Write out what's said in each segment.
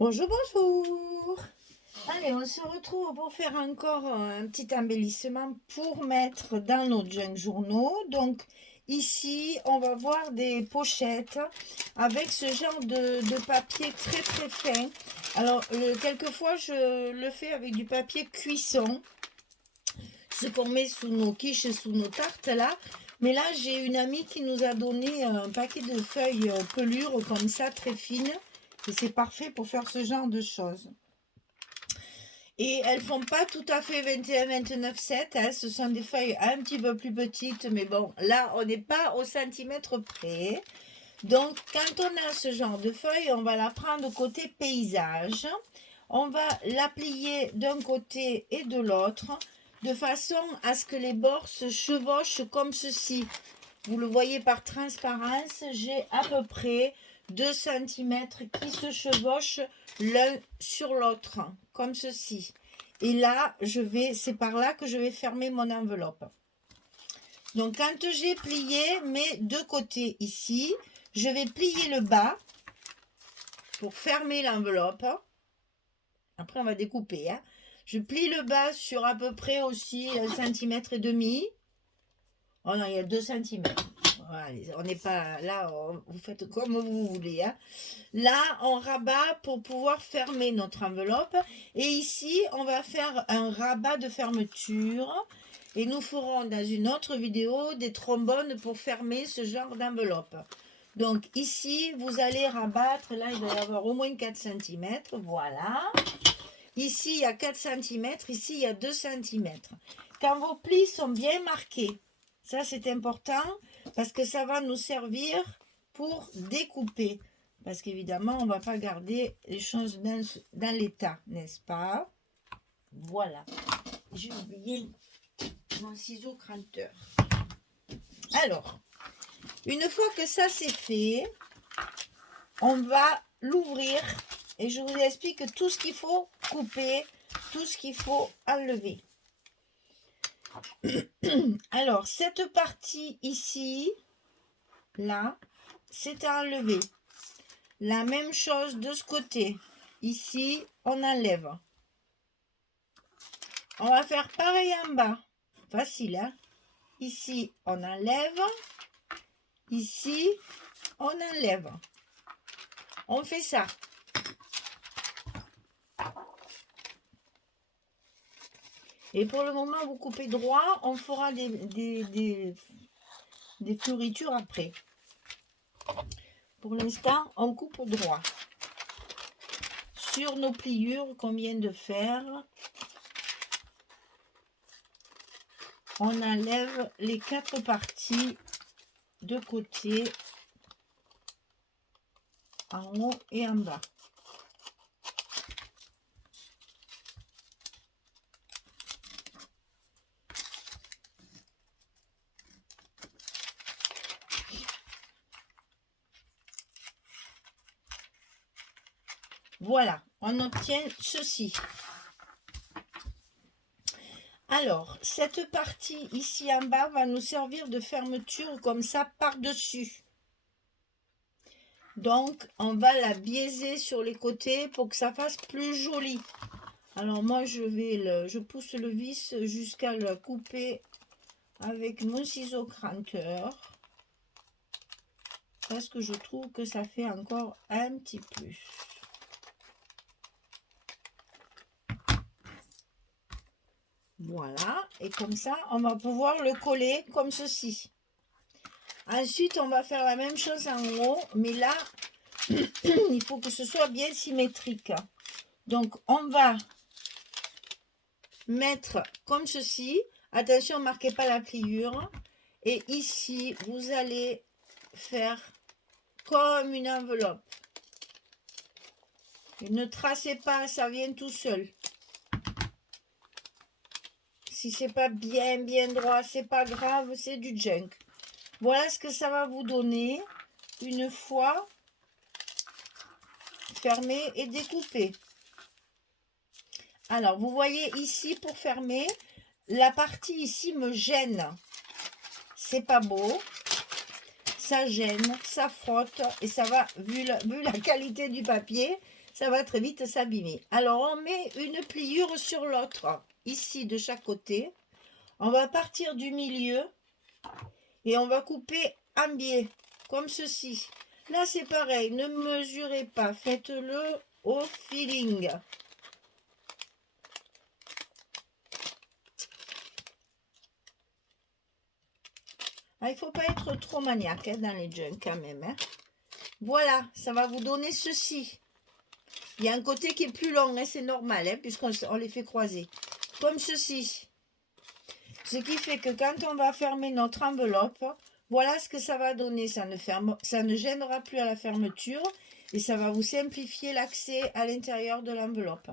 Bonjour, bonjour. Allez, on se retrouve pour faire encore un petit embellissement pour mettre dans nos junk journaux. Donc ici, on va voir des pochettes avec ce genre de papier très très fin. Alors, quelquefois, je le fais avec du papier cuisson, ce qu'on met sous nos quiches, sous nos tartes là. Mais là, j'ai une amie qui nous a donné un paquet de feuilles pelures comme ça, très fines. Et c'est parfait pour faire ce genre de choses. Et elles font pas tout à fait 21, 29, 7. Hein. Ce sont des feuilles un petit peu plus petites. Mais bon, là, on n'est pas au centimètre près. Donc, quand on a ce genre de feuille, on va la prendre côté paysage. On va la plier d'un côté et de l'autre, de façon à ce que les bords se chevauchent comme ceci. Vous le voyez par transparence, j'ai à peu près 2 cm qui se chevauchent l'un sur l'autre, comme ceci. Et là, c'est par là que je vais fermer mon enveloppe. Donc, quand j'ai plié mes deux côtés ici, je vais plier le bas pour fermer l'enveloppe. Après, on va découper. Hein. Je plie le bas sur à peu près aussi 1,5 cm. Oh non, il y a 2 cm. Voilà, on n'est pas là, vous faites comme vous voulez. Hein. Là, on rabat pour pouvoir fermer notre enveloppe. Et ici, on va faire un rabat de fermeture. Et nous ferons dans une autre vidéo des trombones pour fermer ce genre d'enveloppe. Donc ici, vous allez rabattre, là il doit y avoir au moins 4 cm, voilà. Ici, il y a 4 cm, ici, il y a 2 cm. Quand vos plis sont bien marqués, ça c'est important parce que ça va nous servir pour découper. Parce qu'évidemment, on ne va pas garder les choses dans l'état, n'est-ce pas? Voilà. J'ai oublié mon ciseau cranteur. Alors, une fois que ça c'est fait, on va l'ouvrir et je vous explique tout ce qu'il faut couper, tout ce qu'il faut enlever. Alors, cette partie ici, là, c'est à enlever. La même chose de ce côté. Ici, on enlève. On va faire pareil en bas. Facile, hein? Ici, on enlève. Ici, on enlève. On fait ça. Et pour le moment, vous coupez droit. On fera des fioritures après. Pour l'instant, on coupe droit. Sur nos pliures qu'on vient de faire, on enlève les 4 parties de côté, en haut et en bas. Voilà, on obtient ceci. Alors, cette partie ici en bas va nous servir de fermeture comme ça par-dessus. Donc, on va la biaiser sur les côtés pour que ça fasse plus joli. Alors moi, je pousse le vis jusqu'à le couper avec mon ciseau cranteur. Parce que je trouve que ça fait encore un petit plus. Voilà, et comme ça, on va pouvoir le coller comme ceci. Ensuite, on va faire la même chose en haut, mais là, il faut que ce soit bien symétrique. Donc, on va mettre comme ceci. Attention, ne marquez pas la pliure. Et ici, vous allez faire comme une enveloppe. Et ne tracez pas, ça vient tout seul. Si c'est pas bien droit, c'est pas grave, c'est du junk. Voilà ce que ça va vous donner une fois fermé et découpé. Alors, vous voyez ici, pour fermer, la partie ici me gêne. C'est pas beau. Ça gêne, ça frotte et ça va, vu la qualité du papier, ça va très vite s'abîmer. Alors, on met une pliure sur l'autre, ici de chaque côté. On va partir du milieu et on va couper en biais, comme ceci. Là, c'est pareil, ne mesurez pas, faites-le au feeling. Ah, il ne faut pas être trop maniaque dans les jugs quand même. Voilà, ça va vous donner ceci. Il y a un côté qui est plus long, c'est normal, puisqu'on les fait croiser. Comme ceci. Ce qui fait que quand on va fermer notre enveloppe, voilà ce que ça va donner. Ça ne gênera plus à la fermeture et ça va vous simplifier l'accès à l'intérieur de l'enveloppe.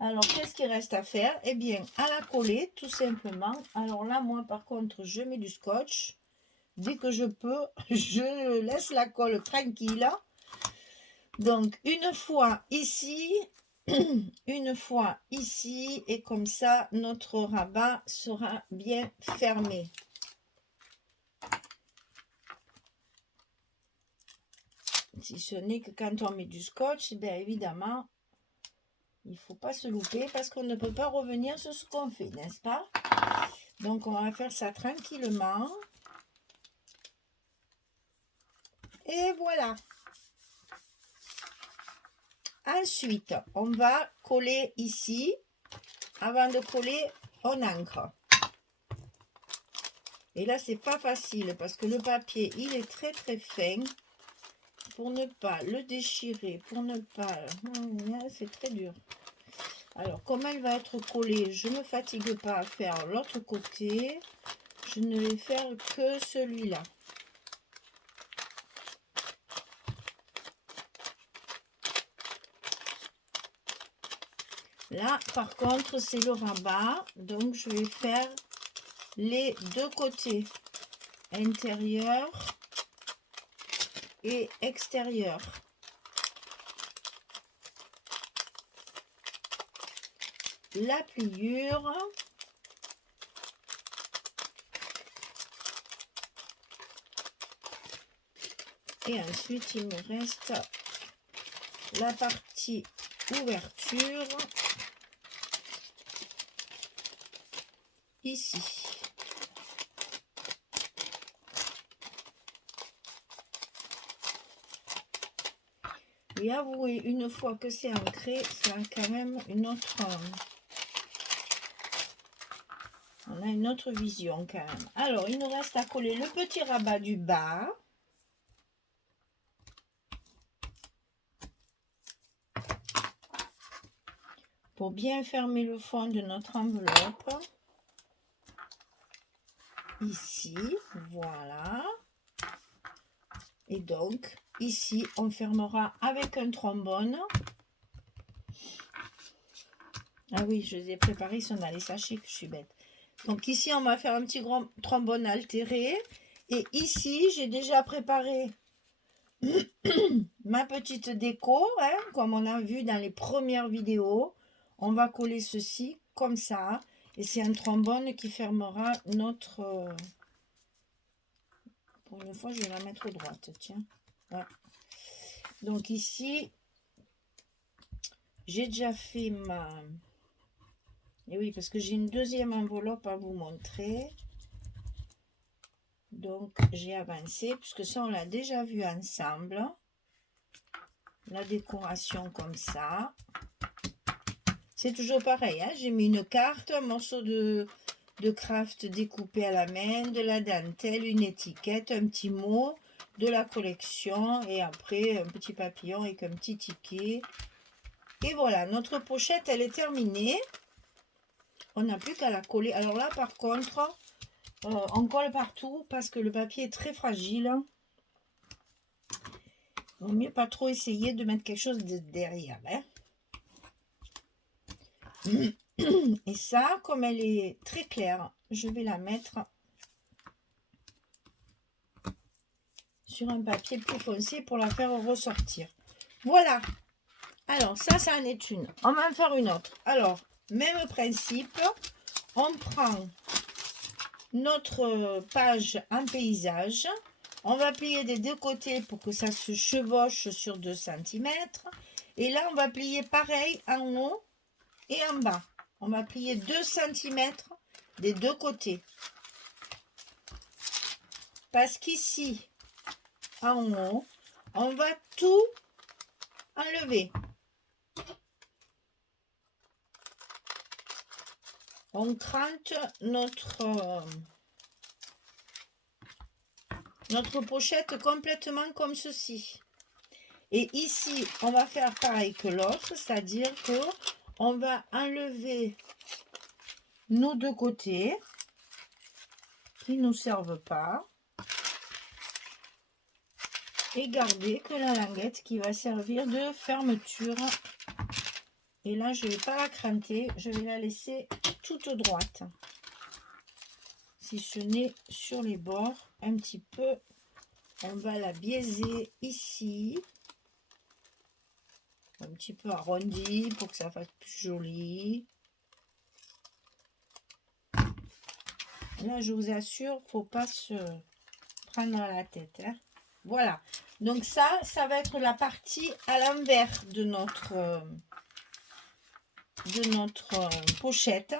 Alors, qu'est-ce qu'il reste à faire? Eh bien, à la coller, tout simplement. Alors là, moi, par contre, je mets du scotch. Dès que je peux, je laisse la colle tranquille. Donc, une fois ici, une fois ici, et comme ça, notre rabat sera bien fermé. Si ce n'est que quand on met du scotch, bien évidemment, il ne faut pas se louper parce qu'on ne peut pas revenir sur ce qu'on fait, n'est-ce pas? Donc, on va faire ça tranquillement. Et voilà. Ensuite, on va coller ici. Avant de coller, on ancre. Et là, c'est pas facile parce que le papier, il est très très fin. Pour ne pas le déchirer, pour ne pas... C'est très dur. Alors, comme elle va être collée, je ne me fatigue pas à faire l'autre côté. Je ne vais faire que celui-là. Là, par contre, c'est le rabat. Donc, je vais faire les deux côtés. Intérieur et extérieur. La pliure. Et ensuite, il me reste la partie ouverture ici. Et avouez, une fois que c'est ancré, ça a quand même une autre... On a une autre vision quand même. Alors, il nous reste à coller le petit rabat du bas. Pour bien fermer le fond de notre enveloppe. Ici, voilà. Et donc, ici, on fermera avec un trombone. Ah oui, je les ai préparés, ils sont dans les sachets, que je suis bête. Donc ici, on va faire un petit grand trombone altéré. Et ici, j'ai déjà préparé ma petite déco, hein, comme on a vu dans les premières vidéos. On va coller ceci comme ça. Et c'est un trombone qui fermera notre... Pour une fois, je vais la mettre droite, tiens. Ouais. Donc ici, j'ai déjà fait ma... Et oui, parce que j'ai une deuxième enveloppe à vous montrer. Donc, j'ai avancé, puisque ça, on l'a déjà vu ensemble. La décoration comme ça. C'est toujours pareil, hein. J'ai mis une carte, un morceau de craft découpé à la main, de la dentelle, une étiquette, un petit mot de la collection et après un petit papillon avec un petit ticket. Et voilà, notre pochette, elle est terminée. On n'a plus qu'à la coller. Alors là, par contre, on colle partout parce que le papier est très fragile. Il vaut mieux pas trop essayer de mettre quelque chose de derrière. Hein. Et ça, comme elle est très claire, je vais la mettre sur un papier plus foncé pour la faire ressortir. Voilà. Alors, ça en est une. On va en faire une autre. Alors, même principe. On prend notre page en paysage. On va plier des deux côtés pour que ça se chevauche sur 2 cm. Et là, on va plier pareil en haut et en bas. On va plier 2 cm des deux côtés. Parce qu'ici, en haut, on va tout enlever. On crante notre pochette complètement comme ceci. Et ici, on va faire pareil que l'autre, c'est-à-dire que on va enlever nos deux côtés qui ne nous servent pas et garder que la languette qui va servir de fermeture. Et là, je ne vais pas la cranter, je vais la laisser toute droite. Si ce n'est sur les bords, un petit peu, on va la biaiser ici. Un petit peu arrondi pour que ça fasse plus joli. Là, je vous assure, faut pas se prendre la tête. Hein. Voilà. Donc ça va être la partie à l'envers de notre pochette.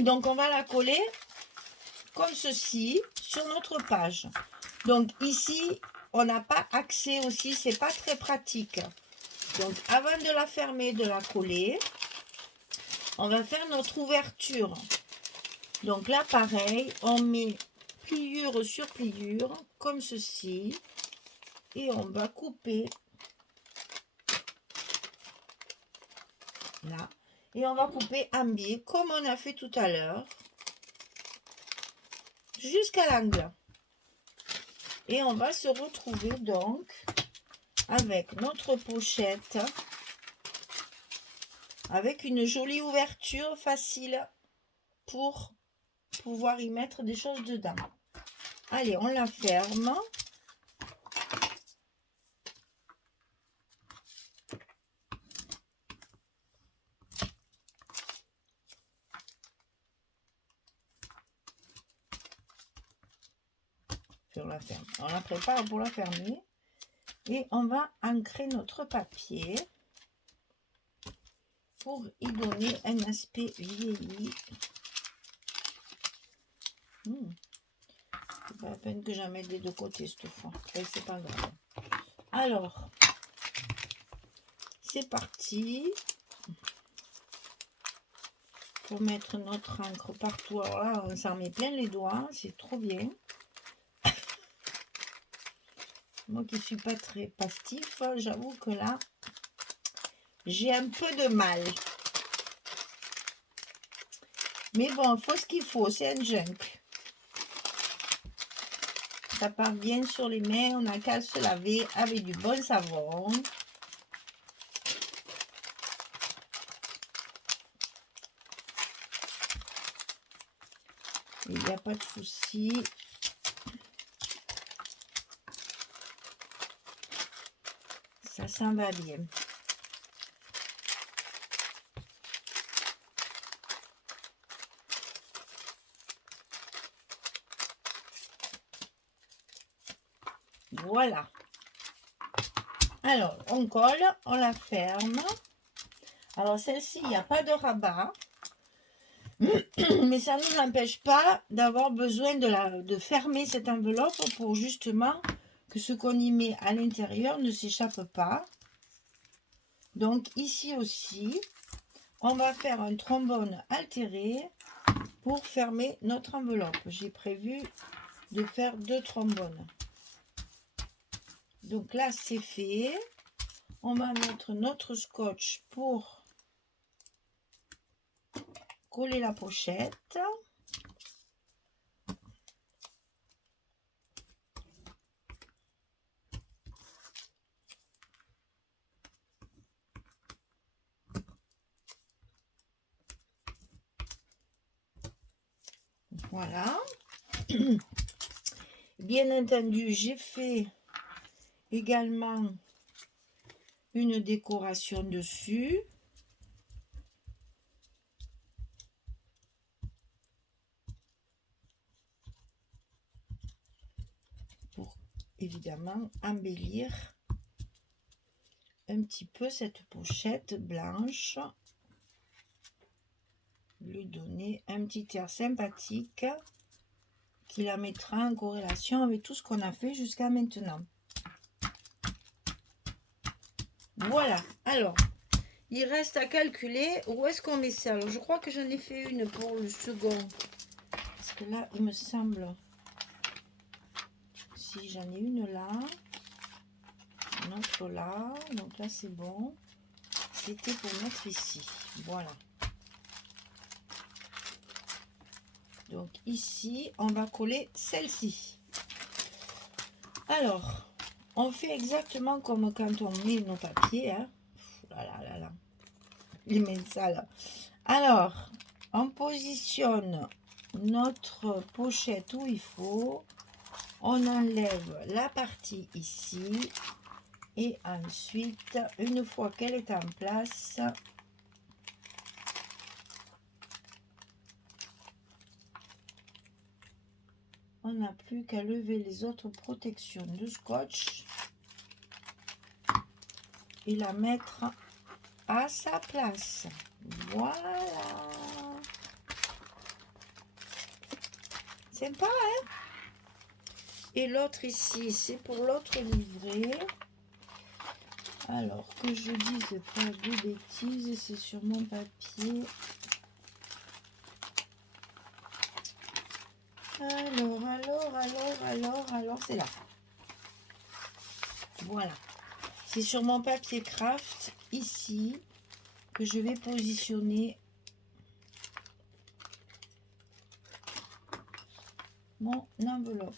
Donc on va la coller comme ceci sur notre page. Donc ici, on n'a pas accès aussi, c'est pas très pratique. Donc avant de la fermer, de la coller, on va faire notre ouverture. Donc là pareil, on met pliure sur pliure comme ceci et on va couper là et on va couper en biais comme on a fait tout à l'heure jusqu'à l'angle. Et on va se retrouver donc avec notre pochette avec une jolie ouverture facile pour pouvoir y mettre des choses dedans. Allez, on la ferme. Puis on la ferme. On la prépare pour la fermer. Et on va ancrer notre papier pour y donner un aspect vieilli. C'est pas la peine que j'en mette des deux côtés cette fois. Et c'est pas grave. Alors, c'est parti. Pour mettre notre encre partout. Alors là, on s'en met plein les doigts. C'est trop bien. Moi qui suis pas très pastif, j'avoue que là, j'ai un peu de mal. Mais bon, il faut ce qu'il faut. C'est un junk. Ça part bien sur les mains. On n'a qu'à se laver avec du bon savon. Il n'y a pas de souci. Ça s'en va bien. Voilà. Alors, on colle, on la ferme. Alors, celle-ci, il n'y a pas de rabat. Mais ça ne nous empêche pas d'avoir besoin de fermer cette enveloppe pour justement que ce qu'on y met à l'intérieur ne s'échappe pas. Donc, ici aussi, on va faire un trombone altéré pour fermer notre enveloppe. J'ai prévu de faire 2 trombones. Donc là, c'est fait. On va mettre notre scotch pour coller la pochette. Voilà. Bien entendu, j'ai fait également une décoration dessus. Pour évidemment embellir un petit peu cette pochette blanche, lui donner un petit air sympathique qui la mettra en corrélation avec tout ce qu'on a fait jusqu'à maintenant. Voilà, alors il reste à calculer où est-ce qu'on met ça. Alors je crois que j'en ai fait une pour le second, parce que là il me semble, si j'en ai une là, une autre là, donc là c'est bon, c'était pour mettre ici, voilà. Donc ici on va coller celle-ci. Alors on fait exactement comme quand on met nos papiers, hein. Là, il met ça là. Alors on positionne notre pochette où il faut, on enlève la partie ici et ensuite une fois qu'elle est en place, on n'a plus qu'à lever les autres protections de scotch et la mettre à sa place. Voilà, sympa, hein? Et l'autre ici, c'est pour l'autre livret. Alors que je dise pas de bêtises, c'est sur mon papier. Alors, c'est là. Voilà. C'est sur mon papier craft, ici, que je vais positionner mon enveloppe.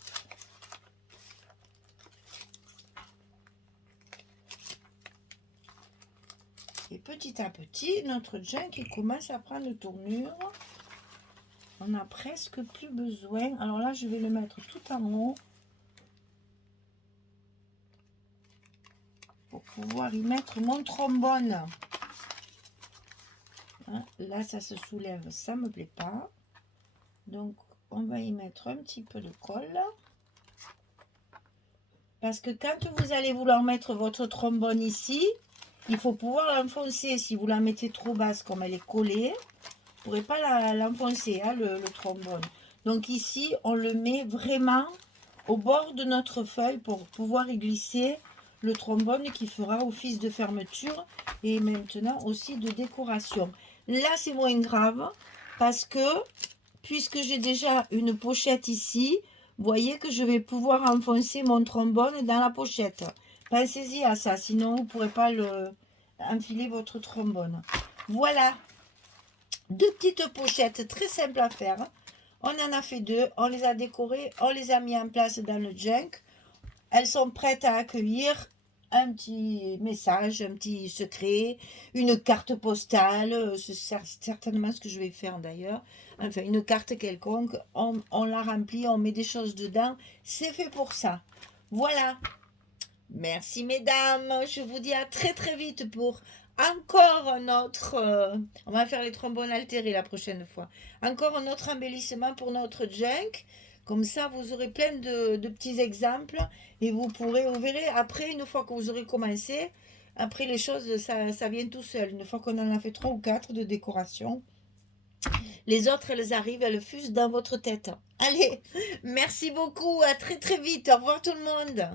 Et petit à petit, notre junk qui commence à prendre tournure. On n'a presque plus besoin. Alors là, je vais le mettre tout en haut pour pouvoir y mettre mon trombone. Hein, là, ça se soulève, ça me plaît pas. Donc, on va y mettre un petit peu de colle. Parce que quand vous allez vouloir mettre votre trombone ici, il faut pouvoir l'enfoncer. Si vous la mettez trop basse, comme elle est collée, vous ne pourrez pas l'enfoncer, hein, le trombone. Donc ici, on le met vraiment au bord de notre feuille pour pouvoir y glisser le trombone qui fera office de fermeture et maintenant aussi de décoration. Là, c'est moins grave parce que puisque j'ai déjà une pochette ici, vous voyez que je vais pouvoir enfoncer mon trombone dans la pochette. Pensez-y à ça, sinon vous ne pourrez pas enfiler votre trombone. Voilà, deux petites pochettes très simples à faire. On en a fait deux, on les a décorées, on les a mis en place dans le junk. Elles sont prêtes à accueillir un petit message, un petit secret, une carte postale. C'est certainement ce que je vais faire d'ailleurs. Enfin, une carte quelconque, on la remplit, on met des choses dedans. C'est fait pour ça. Voilà. Merci mesdames. Je vous dis à très très vite pour encore un autre... on va faire les trombones altérés la prochaine fois. Encore un autre embellissement pour notre junk. Comme ça, vous aurez plein de petits exemples et vous pourrez, vous verrez, après, une fois que vous aurez commencé, après les choses, ça vient tout seul. Une fois qu'on en a fait 3 ou 4 de décoration, les autres, elles arrivent, elles fusent dans votre tête. Allez, merci beaucoup, à très très vite. Au revoir tout le monde.